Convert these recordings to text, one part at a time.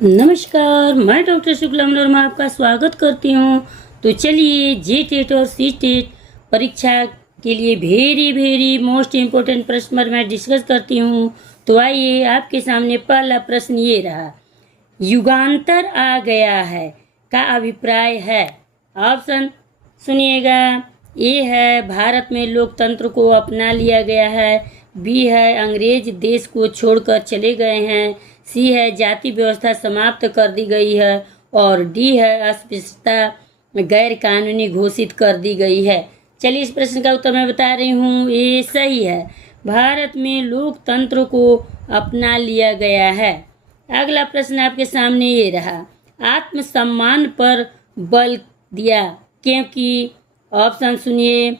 नमस्कार, मैं डॉक्टर शुक्ला मनोरमा आपका स्वागत करती हूँ। तो चलिए जे टेट और सी टेट परीक्षा के लिए वेरी मोस्ट इम्पोर्टेंट प्रश्न पर मैं डिस्कस करती हूँ। तो आइए, आपके सामने पहला प्रश्न ये रहा, युगांतर आ गया है का अभिप्राय है। ऑप्शन सुनिएगा। ए है भारत में लोकतंत्र को अपना लिया गया है। बी है अंग्रेज देश को छोड़कर चले गए हैं। सी है जाति व्यवस्था समाप्त कर दी गई है। और डी है अस्पृश्यता गैर कानूनी घोषित कर दी गई है। चलिए, इस प्रश्न का उत्तर मैं बता रही हूँ। ये सही है, भारत में लोकतंत्र को अपना लिया गया है। अगला प्रश्न आपके सामने ये रहा, आत्मसम्मान पर बल दिया क्योंकि। ऑप्शन सुनिए।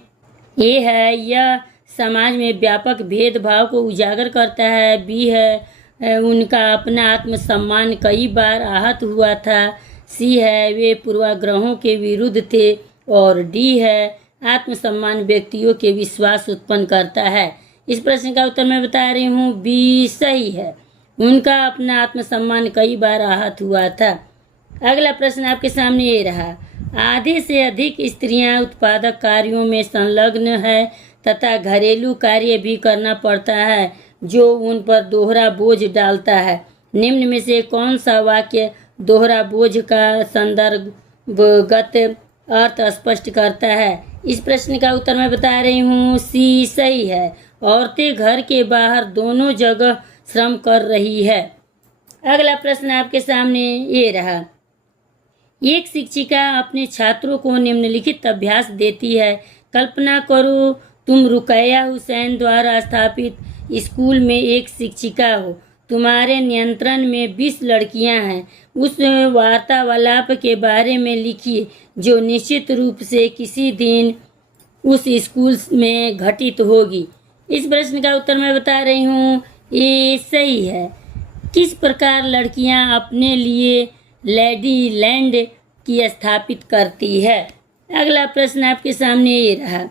ए है यह समाज में व्यापक भेदभाव को उजागर करता है। बी है उनका अपना आत्मसम्मान कई बार आहत हुआ था। सी है वे पूर्वाग्रहों के विरुद्ध थे। और डी है आत्मसम्मान व्यक्तियों के विश्वास उत्पन्न करता है। इस प्रश्न का उत्तर मैं बता रही हूँ। बी सही है, उनका अपना आत्मसम्मान कई बार आहत हुआ था। अगला प्रश्न आपके सामने ये रहा, आधे से अधिक स्त्रियां उत्पादक कार्यों में संलग्न है तथा घरेलू कार्य भी करना पड़ता है जो उन पर दोहरा बोझ डालता है। निम्न में से कौन सा वाक्य दोहरा बोझ का संदर्भगत अर्थ स्पष्ट करता है। इस प्रश्न का उत्तर मैं बता रही हूँ। सी सही है, औरतें घर के बाहर दोनों जगह श्रम कर रही है। अगला प्रश्न आपके सामने ये रहा, एक शिक्षिका अपने छात्रों को निम्नलिखित अभ्यास देती है। कल्पना करो तुम रुकैया हुसैन द्वारा स्थापित स्कूल में एक शिक्षिका हो। तुम्हारे नियंत्रण में 20 लड़कियां हैं। उस वार्तालाप के बारे में लिखिए जो निश्चित रूप से किसी दिन उस स्कूल में घटित होगी। इस प्रश्न का उत्तर मैं बता रही हूँ। ये सही है, किस प्रकार लड़कियां अपने लिए लेडी लैंड की स्थापित करती है। अगला प्रश्न आपके सामने ये रहा,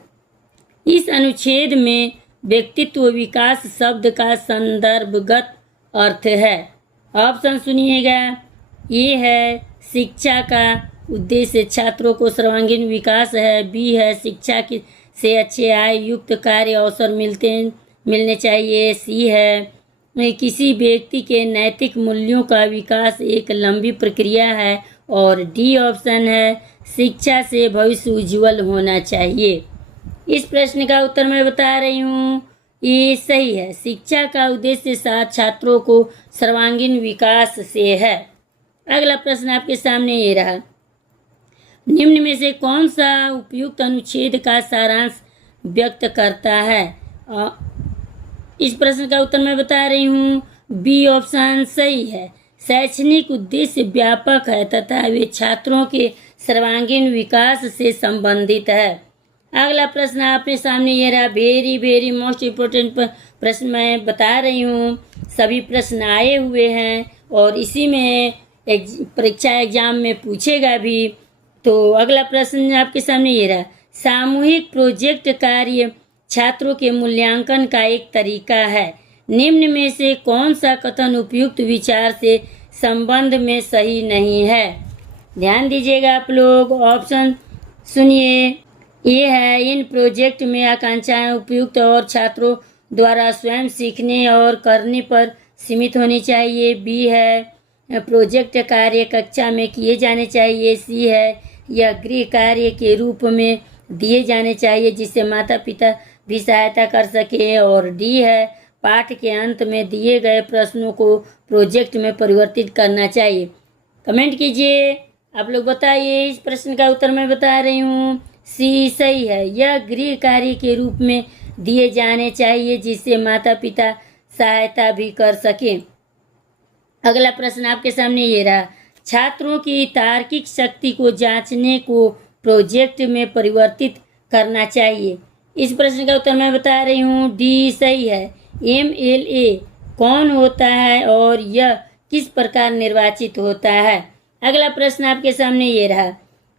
इस अनुच्छेद में व्यक्तित्व विकास शब्द का संदर्भगत अर्थ है। ऑप्शन सुनिएगा। ये है शिक्षा का उद्देश्य छात्रों को सर्वांगीण विकास है। बी है शिक्षा से अच्छे आय युक्त कार्य अवसर मिलने चाहिए। सी है किसी व्यक्ति के नैतिक मूल्यों का विकास एक लंबी प्रक्रिया है। और डी ऑप्शन है शिक्षा से भविष्य उज्जवल होना चाहिए। इस प्रश्न का उत्तर मैं बता रही हूँ। ये सही है, शिक्षा का उद्देश्य छात्रों को सर्वांगीण विकास से है। अगला प्रश्न आपके सामने ये रहा, निम्न में से कौन सा उपयुक्त अनुच्छेद का सारांश व्यक्त करता है। इस प्रश्न का उत्तर मैं बता रही हूँ। बी ऑप्शन सही है, शैक्षणिक उद्देश्य व्यापक है तथा वे छात्रों के सर्वांगीण विकास से संबंधित है। अगला प्रश्न आपके सामने ये रहा, वेरी मोस्ट इम्पोर्टेंट प्रश्न मैं बता रही हूँ। सभी प्रश्न आए हुए हैं और इसी में परीक्षा एग्जाम में पूछेगा भी। तो अगला प्रश्न आपके सामने ये रहा, सामूहिक प्रोजेक्ट कार्य छात्रों के मूल्यांकन का एक तरीका है। निम्न में से कौन सा कथन उपयुक्त विचार से संबंध में सही नहीं है। ध्यान दीजिएगा आप लोग। ऑप्शन सुनिए। ये है इन प्रोजेक्ट में आकांक्षाएं उपयुक्त और छात्रों द्वारा स्वयं सीखने और करने पर सीमित होनी चाहिए। बी है प्रोजेक्ट कार्य कक्षा में किए जाने चाहिए। सी है यह गृह कार्य के रूप में दिए जाने चाहिए जिससे माता पिता भी सहायता कर सके। और डी है पाठ के अंत में दिए गए प्रश्नों को प्रोजेक्ट में परिवर्तित करना चाहिए। कमेंट कीजिए, आप लोग बताइए। इस प्रश्न का उत्तर मैं बता रही हूँ। सी सही है, यह गृह कार्य के रूप में दिए जाने चाहिए जिससे माता पिता सहायता भी कर सकें। अगला प्रश्न आपके सामने ये रहा, छात्रों की तार्किक शक्ति को जांचने को प्रोजेक्ट में परिवर्तित करना चाहिए। इस प्रश्न का उत्तर मैं बता रही हूँ। डी सही है, MLA कौन होता है और यह किस प्रकार निर्वाचित होता है। अगला प्रश्न आपके सामने ये रहा,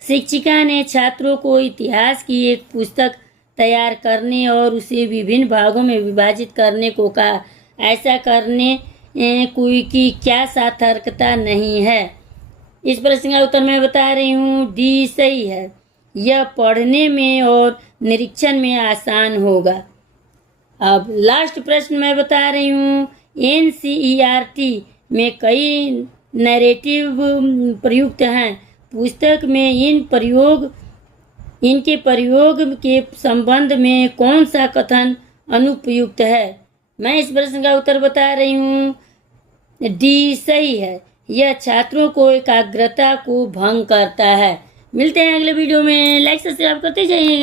शिक्षिका ने छात्रों को इतिहास की एक पुस्तक तैयार करने और उसे विभिन्न भागों में विभाजित करने को कहा। ऐसा करने कोई की क्या सार्थकता नहीं है। इस प्रश्न का उत्तर मैं बता रही हूँ, डी सही है। यह पढ़ने में और निरीक्षण में आसान होगा। अब लास्ट प्रश्न मैं बता रही हूँ, NCERT में कई नैरेटिव प्रयुक्त हैं। पुस्तक में इनके प्रयोग के संबंध में कौन सा कथन अनुपयुक्त है। मैं इस प्रश्न का उत्तर बता रही हूँ, डी सही है। यह छात्रों को एकाग्रता को भंग करता है। मिलते हैं अगले वीडियो में। लाइक सब्सक्राइब करते जाइएगा।